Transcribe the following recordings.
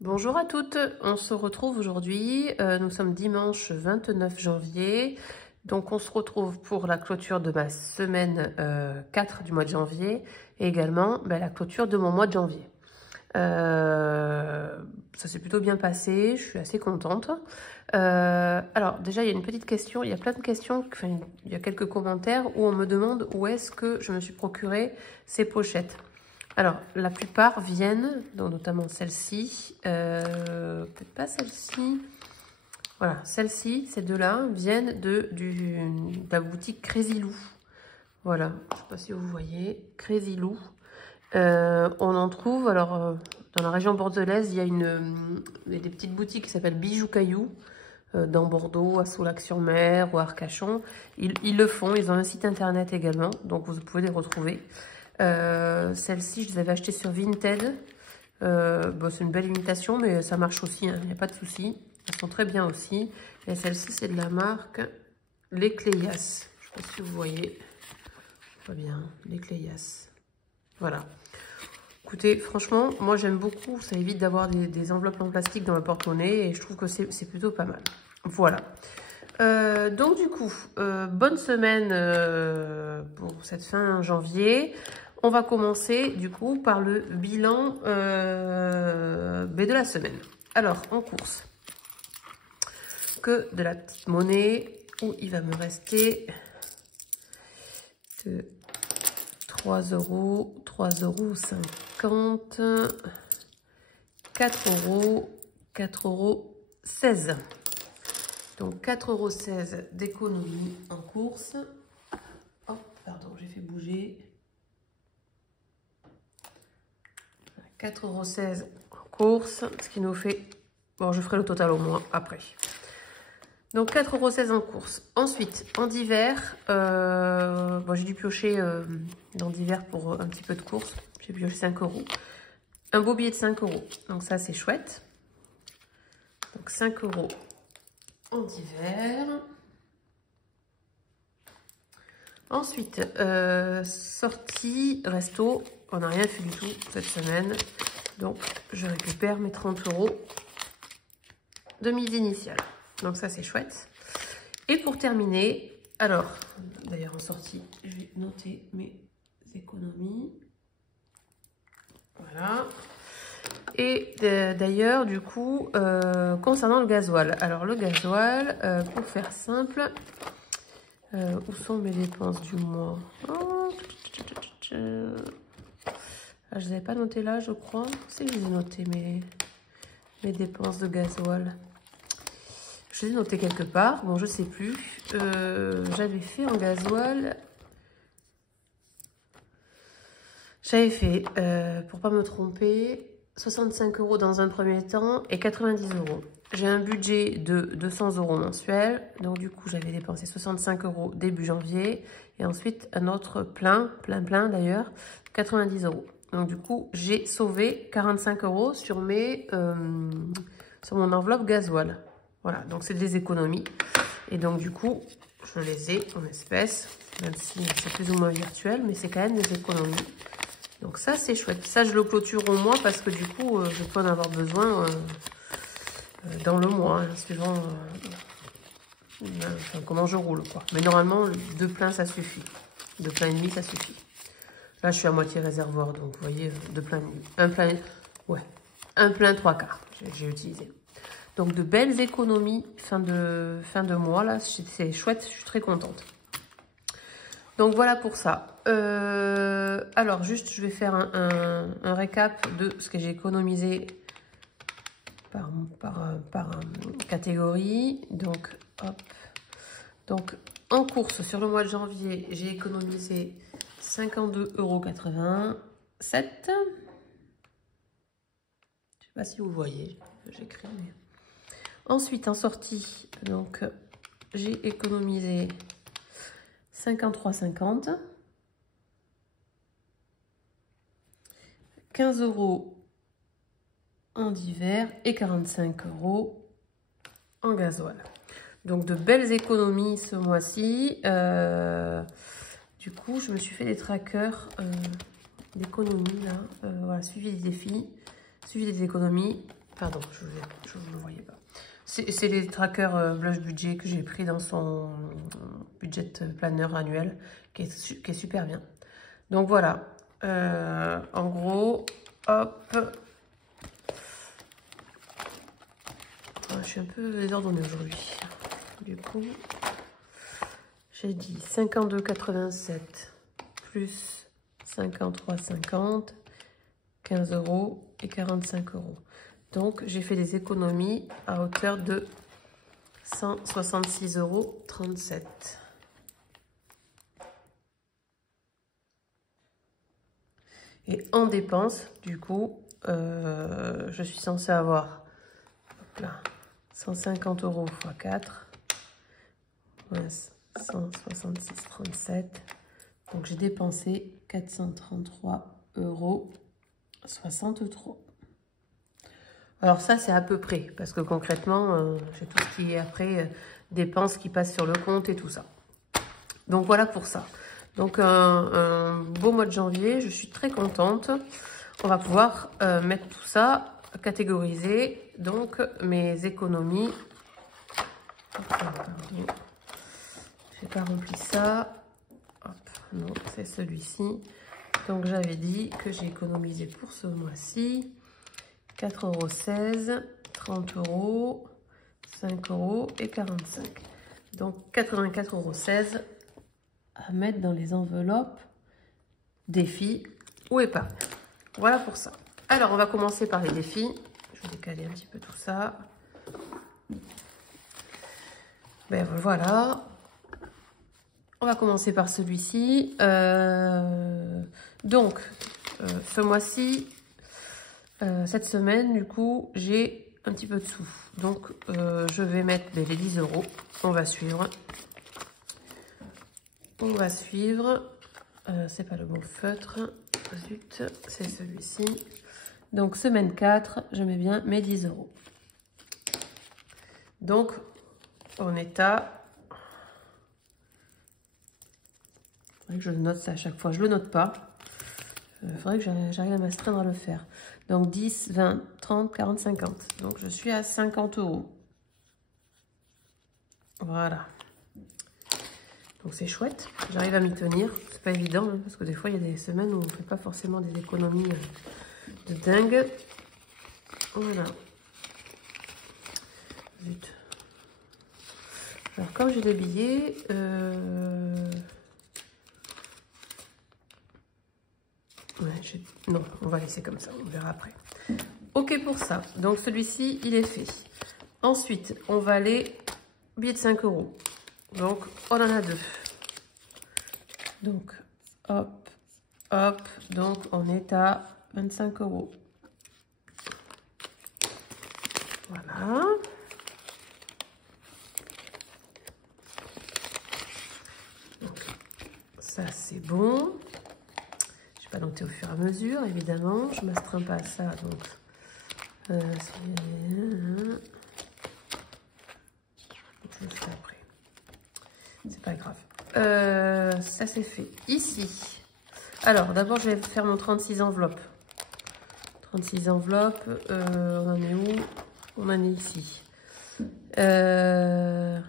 Bonjour à toutes, on se retrouve aujourd'hui, nous sommes dimanche 29 janvier, donc on se retrouve pour la clôture de ma semaine 4 du mois de janvier et également la clôture de mon mois de janvier. Ça s'est plutôt bien passé, je suis assez contente. Alors déjà il y a une petite question, il y a plein de questions, enfin il y a quelques commentaires où on me demande où est-ce que je me suis procuré ces pochettes. Alors, la plupart viennent, donc notamment celle-ci, peut-être pas celle-ci, voilà, celle-ci, ces deux-là, viennent de la boutique Crazy Lou. Voilà, je ne sais pas si vous voyez, Crazy Lou. On en trouve, alors, dans la région bordelaise, il y a des petites boutiques qui s'appellent Bijoux Caillou, dans Bordeaux, à Soulac-sur-Mer ou à Arcachon. Ils le font, ils ont un site internet également, donc vous pouvez les retrouver. Celles-ci, je les avais achetées sur Vinted. Bon, c'est une belle imitation, mais ça marche aussi, il n'y a pas de souci. Elles sont très bien aussi. Et celle-ci, c'est de la marque Les Cléias. Je ne sais pas si vous voyez. Pas bien, Les Cléias. Voilà. Écoutez, franchement, moi j'aime beaucoup. Ça évite d'avoir des enveloppes en plastique dans le porte-monnaie et je trouve que c'est plutôt pas mal. Voilà. Donc du coup, bonne semaine pour cette fin janvier. On va commencer du coup par le bilan de la semaine. Alors, en course, que de la petite monnaie où il va me rester que 3 €, 3,50 €, 4 €, 4,16 €. Donc 4,16 € d'économie en course. Oh, pardon, j'ai fait bouger. 4,16 € en course, ce qui nous fait... Bon, je ferai le total au moins après. Donc 4,16 € en course. Ensuite, en divers, bon, j'ai dû piocher dans divers pour un petit peu de course. J'ai pioché 5 €. Un beau billet de 5 €. Donc ça, c'est chouette. Donc 5 € en divers. Ensuite, sortie resto. On n'a rien fait du tout cette semaine. Donc, je récupère mes 30 € de mise initiale. Donc ça, c'est chouette. Et pour terminer, alors, d'ailleurs en sortie, je vais noter mes économies. Voilà. Et d'ailleurs, du coup, concernant le gasoil. Alors, le gasoil, pour faire simple, où sont mes dépenses du mois? Oh, je ne les avais pas notées là, je crois. Si, je les ai notées, mes dépenses de gasoil. Je les ai notées quelque part. Bon, je ne sais plus. J'avais fait en gasoil. J'avais fait, pour pas me tromper, 65 € dans un premier temps et 90 €. J'ai un budget de 200 € mensuel. Donc, du coup, j'avais dépensé 65 € début janvier. Et ensuite, un autre plein d'ailleurs, 90 €. Donc, du coup, j'ai sauvé 45 € sur mon enveloppe gasoil. Voilà, donc c'est des économies. Et donc, du coup, je les ai en espèces, même si c'est plus ou moins virtuel, mais c'est quand même des économies. Donc ça, c'est chouette. Ça, je le clôture au mois parce que du coup, je peux en avoir besoin dans le mois, hein, suivant enfin, comment je roule, quoi. Mais normalement, 2 pleins, ça suffit. 2 pleins et demi, ça suffit. Là, je suis à moitié réservoir, donc vous voyez, 2 pleins et demi. Un plein, ouais, un plein 3/4, j'ai utilisé. Donc, de belles économies fin de mois, là, c'est chouette, je suis très contente. Donc, voilà pour ça. Alors, juste, je vais faire un récap de ce que j'ai économisé par catégorie. Donc, hop. Donc, en course, sur le mois de janvier, j'ai économisé 52,87 €. Je ne sais pas si vous voyez, j'écris. Mais... Ensuite, en sortie, donc, j'ai économisé 53,50 €. 15 € en divers et 45 € en gasoil. Donc de belles économies ce mois-ci. Du coup, je me suis fait des trackers d'économies là. Voilà, suivi des défis, suivi des économies. Pardon, je ne le voyais pas. C'est les trackers Blush Budget que j'ai pris dans son budget planner annuel, qui est super bien. Donc voilà, en gros, hop. Je suis un peu désordonnée aujourd'hui. Du coup, j'ai dit 52,87 plus 53,50, 15 € et 45 €. Donc, j'ai fait des économies à hauteur de 166,37 €. Et en dépenses, du coup, je suis censée avoir hop là, 150 € x 4, moins 166,37. Donc, j'ai dépensé 433,63 €. Alors ça, c'est à peu près, parce que concrètement, j'ai tout ce qui est après, dépenses qui passent sur le compte et tout ça. Donc voilà pour ça. Donc un beau mois de janvier, je suis très contente. On va pouvoir mettre tout ça, catégoriser, donc mes économies. J'ai pas rempli ça. Hop, non, c'est celui-ci. Donc j'avais dit que j'ai économisé pour ce mois-ci 4,16 €, 30 €, 5 € et 45. Donc 84,16 € à mettre dans les enveloppes défis ou épargne. Voilà pour ça. Alors on va commencer par les défis. Je vais décaler un petit peu tout ça. Ben voilà. On va commencer par celui-ci. Donc ce mois-ci, cette semaine, du coup, j'ai un petit peu de sous. Donc, je vais mettre les 10 €. On va suivre. On va suivre. C'est pas le bon feutre. Zut, c'est celui-ci. Donc, semaine 4, je mets bien mes 10 €. Donc, on est à... Il faudrait que je le note ça à chaque fois. Je le note pas. Il faudrait que j'arrive à m'astreindre à le faire. Donc 10, 20, 30, 40, 50. Donc je suis à 50 €. Voilà. Donc c'est chouette. J'arrive à m'y tenir. C'est pas évident, hein, parce que des fois il y a des semaines où on ne fait pas forcément des économies de dingue. Voilà. Zut. Alors comme j'ai des billets... Ouais, non, on va laisser comme ça, on verra après. Ok pour ça, donc celui-ci, il est fait. Ensuite, on va aller, billet de 5 €. Donc, on en a deux. Donc, hop, hop, donc on est à 25 €. Voilà. Donc, ça, c'est bon. Pas noter au fur et à mesure, évidemment. Je ne m'astreins pas à ça, donc je le ferai après. C'est pas grave. Ça c'est fait. Ici. Alors, d'abord, je vais faire mon 36 enveloppes. 36 enveloppes. On en est où? On en est ici. 2,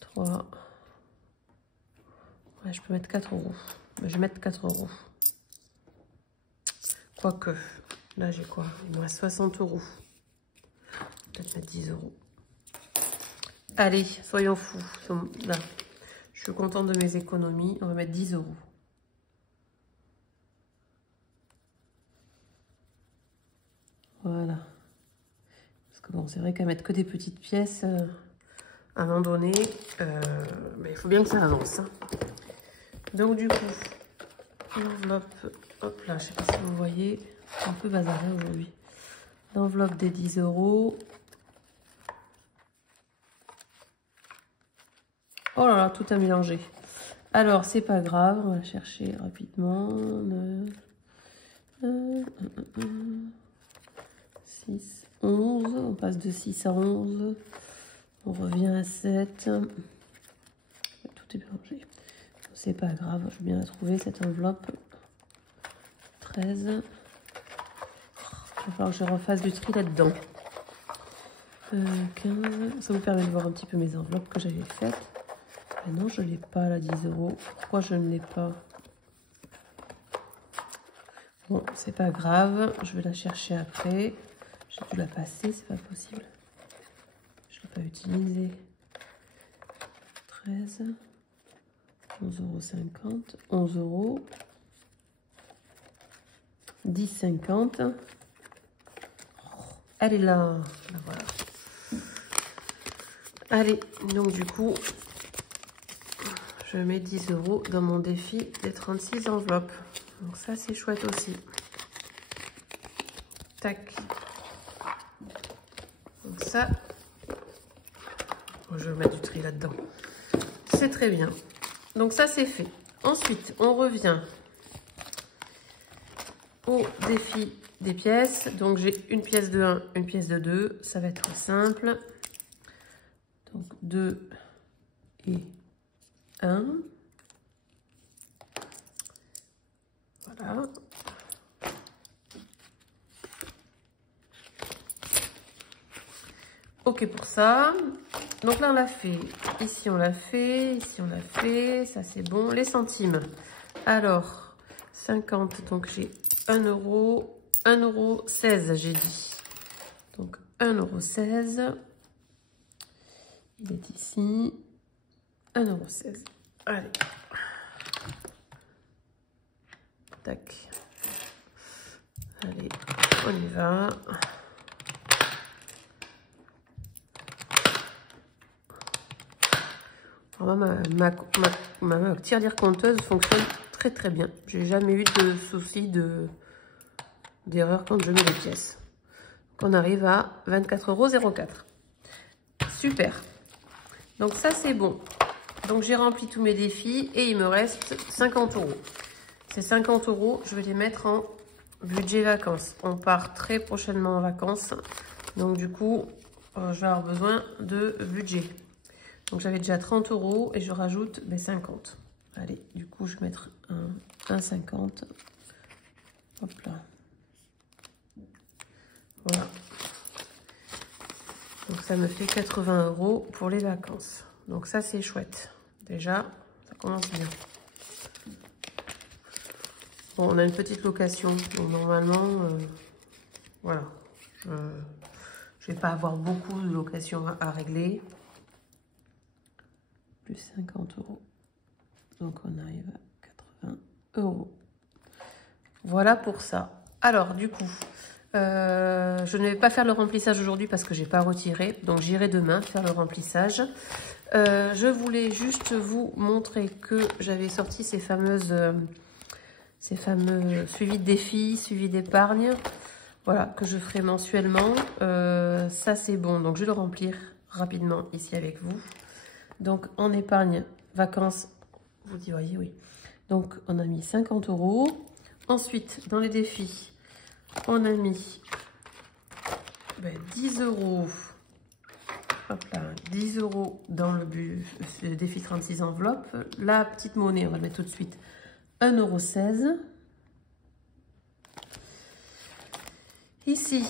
3... Ouais, je peux mettre 4 €. Je vais mettre 4 €. Quoique, là j'ai quoi? Il me reste 60 €. Peut-être mettre 10 €. Allez, soyons fous. Là, je suis contente de mes économies. On va mettre 10 €. Voilà. Parce que bon, c'est vrai qu'à mettre que des petites pièces, à un moment donné, mais il faut bien que ça avance. Hein. Donc du coup, l'enveloppe, hop là, je sais pas si vous voyez, un peu bazaré aujourd'hui. L'enveloppe des 10 €. Oh là là, tout a mélangé. Alors, c'est pas grave, on va chercher rapidement. 6, 11. On passe de 6 à 11. On revient à 7. Tout est mélangé. C'est pas grave, je vais bien la trouver cette enveloppe. 13. Il va falloir que je refasse du tri là-dedans. 15. Ça vous permet de voir un petit peu mes enveloppes que j'avais faites. Mais non, je ne l'ai pas là, 10 €. Pourquoi je ne l'ai pas? Bon, c'est pas grave. Je vais la chercher après. J'ai dû la passer, c'est pas possible. Je ne l'ai pas utilisée. 13. 11,50 €. 11 €. 10,50 €. Elle est là. La voilà. Allez, donc du coup, je mets 10 € dans mon défi des 36 enveloppes. Donc ça, c'est chouette aussi. Tac. Donc ça, je vais mettre du tri là-dedans. C'est très bien. Donc ça, c'est fait. Ensuite, on revient au défi des pièces. Donc j'ai une pièce de 1, une pièce de 2. Ça va être simple. Donc 2 et 1. Voilà. Ok pour ça. Donc là on l'a fait. Ici on l'a fait. Ici on l'a fait. Ça c'est bon. Les centimes. Alors 50. Donc j'ai 1 €. 1,16 € j'ai dit. Donc 1,16 €. Il est ici. 1,16 €. Allez. Tac. Allez, on y va. Alors, ma tirelire compteuse fonctionne très très bien. J'ai jamais eu de souci d'erreur quand je mets les pièces. Donc on arrive à 24,04 €. Super. Donc ça c'est bon. Donc j'ai rempli tous mes défis et il me reste 50 €. Ces 50 €, je vais les mettre en budget vacances. On part très prochainement en vacances. Donc du coup, je vais avoir besoin de budget. Donc j'avais déjà 30 € et je rajoute 50. Allez, du coup, je vais mettre un 50. Hop là. Voilà. Donc ça me fait 80 € pour les vacances. Donc ça, c'est chouette. Déjà, ça commence bien. Bon, on a une petite location. Donc normalement, voilà. Je vais pas avoir beaucoup de location à régler. Plus 50 €. Donc on arrive à 80 €. Voilà pour ça. Alors du coup, je ne vais pas faire le remplissage aujourd'hui parce que j'ai pas retiré. Donc j'irai demain faire le remplissage. Je voulais juste vous montrer que j'avais sorti ces fameux suivis de défis, suivis d'épargne. Voilà, que je ferai mensuellement. Ça c'est bon. Donc je vais le remplir rapidement ici avec vous. Donc, en épargne, vacances, vous y voyez, oui. Donc, on a mis 50 €. Ensuite, dans les défis, on a mis 10 €. Hop là, 10 € dans le défi 36 enveloppes. La petite monnaie, on va le mettre tout de suite, 1,16 €. Ici,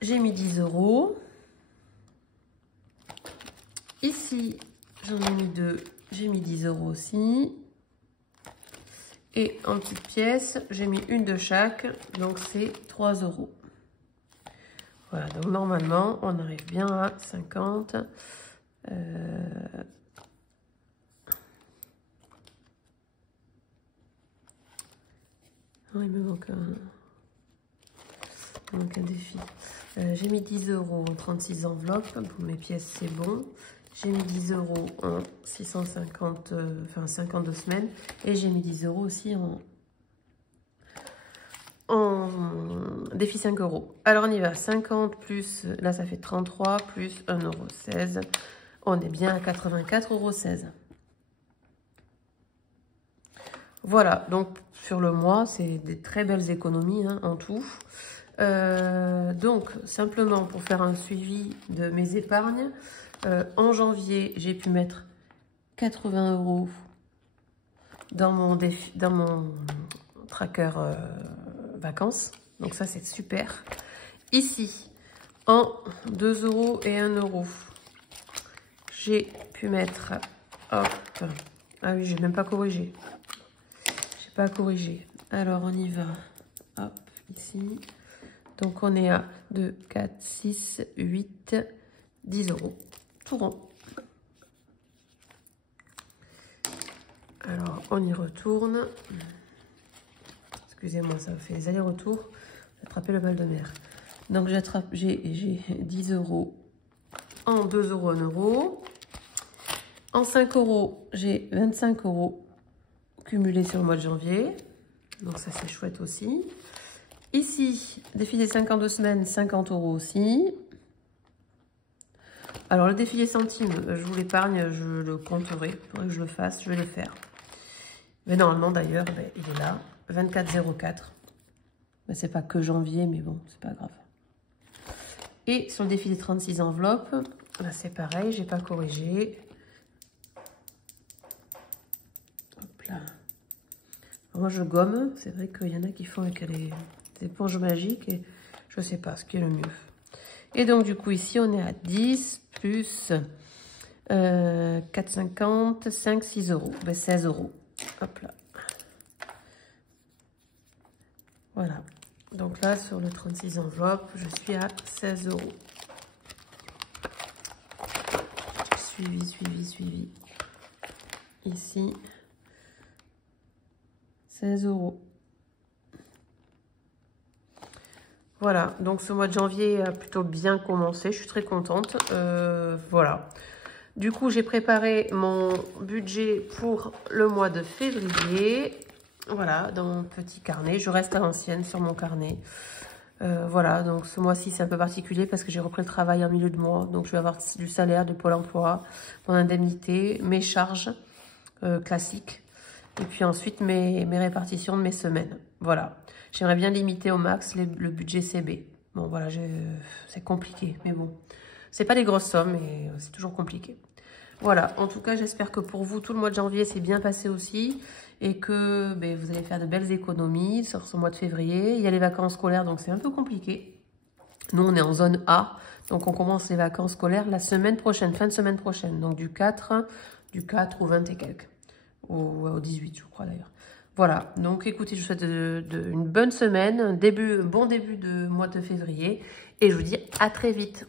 j'ai mis 10 €. Ici, j'en ai mis 2, j'ai mis 10 € aussi. Et en petites pièces, j'ai mis une de chaque, donc c'est 3 €. Voilà, donc normalement, on arrive bien à 50. Oh, il me manque un défi. J'ai mis 10 € en 36 enveloppes. Pour mes pièces, c'est bon. J'ai mis 10 € en 650, enfin 52 semaines. Et j'ai mis 10 € aussi en défi 5 €. Alors on y va. 50 plus, là ça fait 33 plus 1,16 €. On est bien à 84,16 €. Voilà, donc sur le mois, c'est des très belles économies hein, en tout. Donc, simplement pour faire un suivi de mes épargnes, en janvier, j'ai pu mettre 80 € dans mon tracker vacances. Donc ça, c'est super. Ici, en 2 € et 1 €, j'ai pu mettre... Hop. Ah oui, j'ai même pas corrigé. J'ai pas corrigé. Alors, on y va. Hop, ici. Donc, on est à 2, 4, 6, 8, 10 €. Tout rond. Alors, on y retourne. Excusez-moi, ça fait des allers-retours. J'ai attrapé le mal de mer. Donc, j'ai 10 € en 2 €, 1 €. En 5 €, j'ai 25 € cumulés sur le mois de janvier. Donc, ça, c'est chouette aussi. Ici, défilé 52 semaines, 50 € aussi. Alors, le défilé centimes, je vous l'épargne, je le compterai. Il faudrait que je le fasse, je vais le faire. Mais normalement, d'ailleurs, il est là. 24,04. C'est pas que janvier, mais bon, c'est pas grave. Et sur le défilé 36 enveloppes, là, c'est pareil, j'ai pas corrigé. Hop là. Alors, moi, je gomme. C'est vrai qu'il y en a qui font avec les éponges magiques et je sais pas ce qui est le mieux. Et donc, du coup, ici, on est à 10 plus 4,50, 5, 6 €. 16 €. Hop là. Voilà. Donc là, sur le 36 enveloppes, je suis à 16 €. Suivi. Ici, 16 €. Voilà, donc ce mois de janvier a plutôt bien commencé, je suis très contente. Voilà. Du coup, j'ai préparé mon budget pour le mois de février. Voilà, dans mon petit carnet. Je reste à l'ancienne sur mon carnet. Voilà, donc ce mois-ci, c'est un peu particulier parce que j'ai repris le travail en milieu de mois. Donc, je vais avoir du salaire, de Pôle emploi, mon indemnité, mes charges classiques. Et puis ensuite, mes répartitions de mes semaines. Voilà. J'aimerais bien limiter au max le budget CB. Bon, voilà, c'est compliqué, mais bon. C'est pas des grosses sommes, mais c'est toujours compliqué. Voilà, en tout cas, j'espère que pour vous, tout le mois de janvier s'est bien passé aussi et que vous allez faire de belles économies sur ce mois de février. Il y a les vacances scolaires, donc c'est un peu compliqué. Nous, on est en zone A, donc on commence les vacances scolaires la semaine prochaine, fin de semaine prochaine, donc du 4 au 20 et quelques, au 18, je crois d'ailleurs. Voilà, donc écoutez, je vous souhaite une bonne semaine, un bon début de mois de février et je vous dis à très vite.